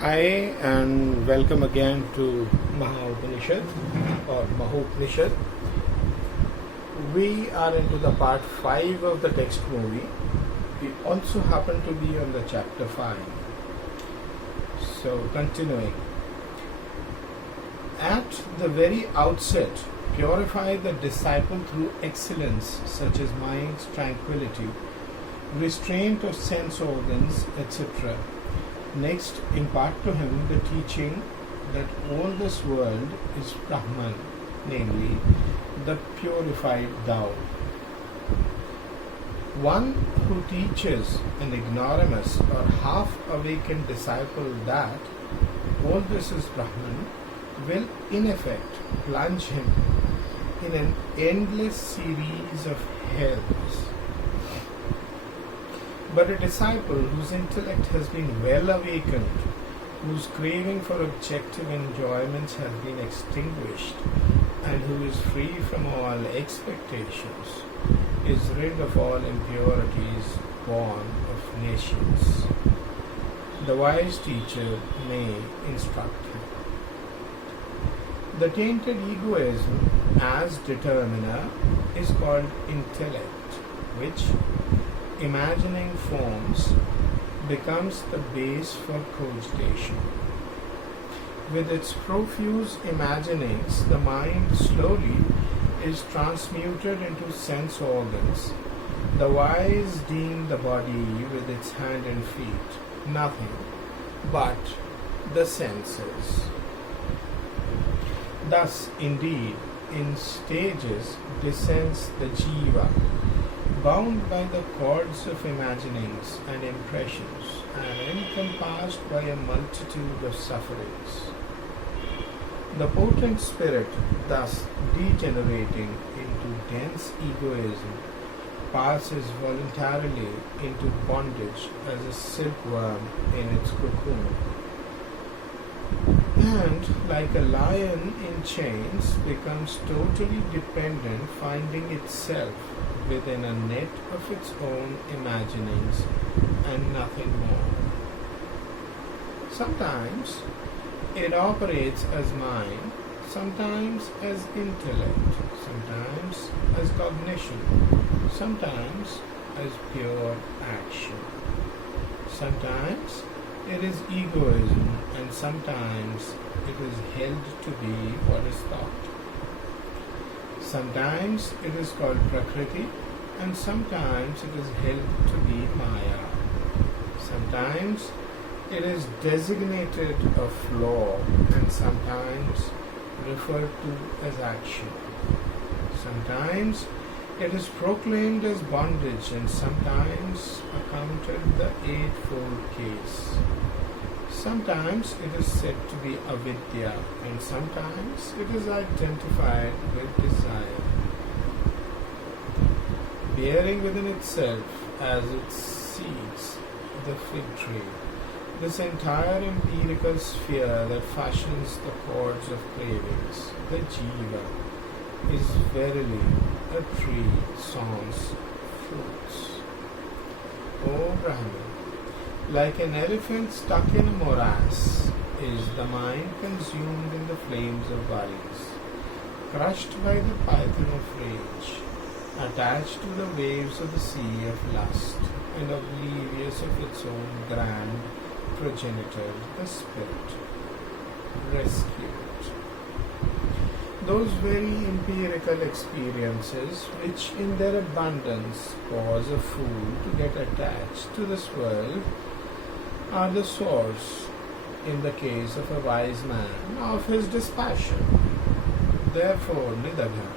Hi, and welcome again to Mahopanishad or Mahopanishad. We are into the part 5 of the text movie. We also happen to be on the chapter 5. So, continuing. At the very outset, purify the disciple through excellence, such as mind's tranquility, restraint of sense organs, etc. Next, impart to him the teaching that all this world is Brahman, namely, the purified Tao. One who teaches an ignoramus or half-awakened disciple that all this is Brahman will in effect plunge him in an endless series of hells. But a disciple whose intellect has been well awakened, whose craving for objective enjoyments has been extinguished, and who is free from all expectations, is rid of all impurities born of nations. The wise teacher may instruct him. The tainted egoism as determiner is called intellect, which, imagining forms, becomes the base for cogitation. With its profuse imaginings, the mind slowly is transmuted into sense organs. The wise deem the body with its hand and feet nothing but the senses. Thus, indeed, in stages descends the jiva, bound by the cords of imaginings and impressions, and encompassed by a multitude of sufferings. The potent spirit, thus degenerating into dense egoism, passes voluntarily into bondage as a silkworm in its cocoon, and, like a lion in chains, becomes totally dependent, finding itself within a net of its own imaginings and nothing more. Sometimes it operates as mind, sometimes as intellect, sometimes as cognition, sometimes as pure action. Sometimes it is egoism, and sometimes it is held to be what is thought. Sometimes it is called Prakriti, and sometimes it is held to be Maya. Sometimes it is designated a flaw, and sometimes referred to as action. Sometimes it is proclaimed as bondage, and sometimes accounted the eightfold case. Sometimes it is said to be avidya, and sometimes it is identified with desire. Bearing within itself as its seeds the fig tree, this entire empirical sphere that fashions the cords of cravings, the jiva, is verily a tree sans fruits. O Brahman, like an elephant stuck in a morass, is the mind consumed in the flames of worries, crushed by the python of rage, attached to the waves of the sea of lust, and oblivious of its own grand progenitor, the spirit. Rescue it. Those very empirical experiences which in their abundance cause a fool to get attached to this world are the source, in the case of a wise man, of his dispassion. Therefore, Nidagha,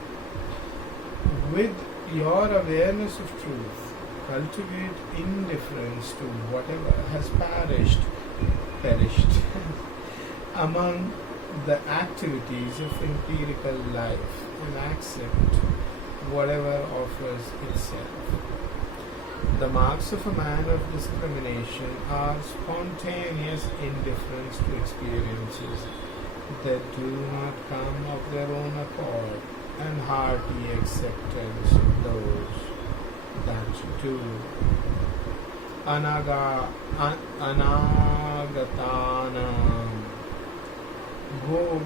with your awareness of truth, cultivate indifference to whatever has perished among the activities of empirical life, and accept whatever offers itself. The marks of a man of discrimination are spontaneous indifference to experiences that do not come of their own accord, and hearty acceptance of those that do. Anagatanam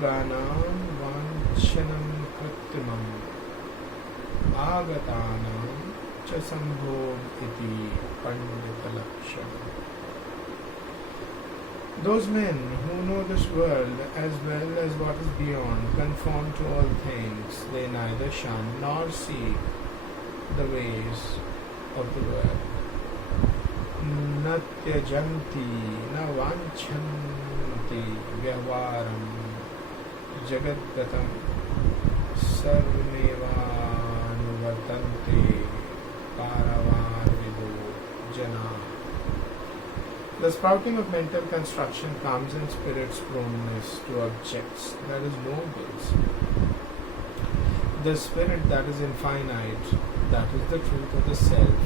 yoganam vanchanam krittimam agatanam cha sambhog iti pandita lakshanam. Those men who know this world as well as what is beyond conform to all things. They neither shun nor seek the ways of the world. Natyajanti na vanchanti vyavaram jagadgatam sarvamevanuvartante paravarvido jana. The sprouting of mental construction comes in spirit's proneness to objects, that is nobles. The spirit that is infinite, that is the truth of the self,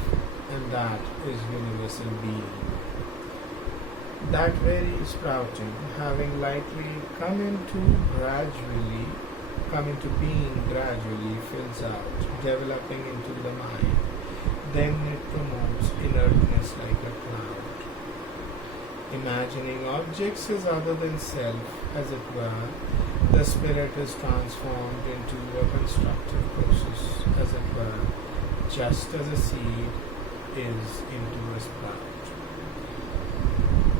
and that is universal being. That very sprouting, having lightly come into being gradually, fills out, developing into the mind. Then it promotes inertness like a cloud. Imagining objects as other than self, as it were, the spirit is transformed into a constructive process, as it were, just as a seed is into a sprout.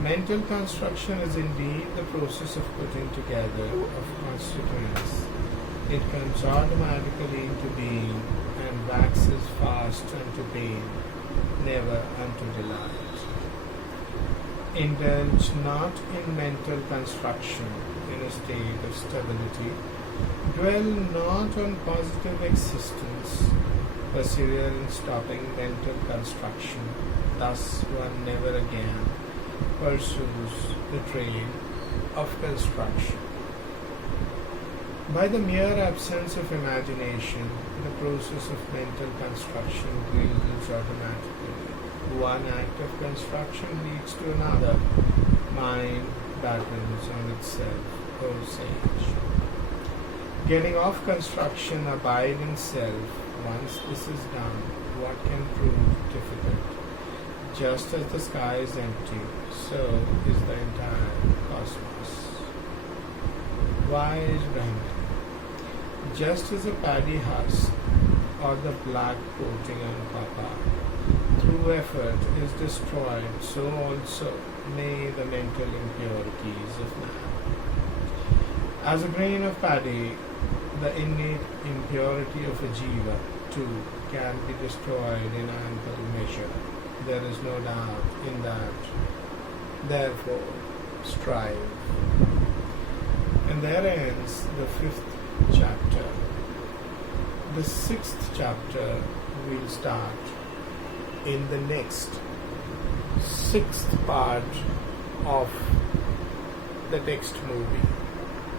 Mental construction is indeed the process of putting together of constituents. It comes automatically into being and waxes fast unto pain, never unto delight. Indulge not in mental construction in a state of stability. Dwell not on positive existence. Persevere in stopping mental construction. Thus one never again pursues the train of construction. By the mere absence of imagination, the process of mental construction dwindles automatically. One act of construction leads to another. Mind battens on itself, O sage. Getting off construction, abide in self. Once this is done, what can prove difficult? Just as the sky is empty, so is the entire cosmos. Wise Brahman. Just as a paddy husk or the black coating on copper through effort is destroyed, so also may the mental impurities of man. As a grain of paddy, the innate impurity of a jiva too can be destroyed in ample measure. There is no doubt in that. Therefore, strive. And there ends the 5th chapter. The 6th chapter will start in the next 6th part of the text movie.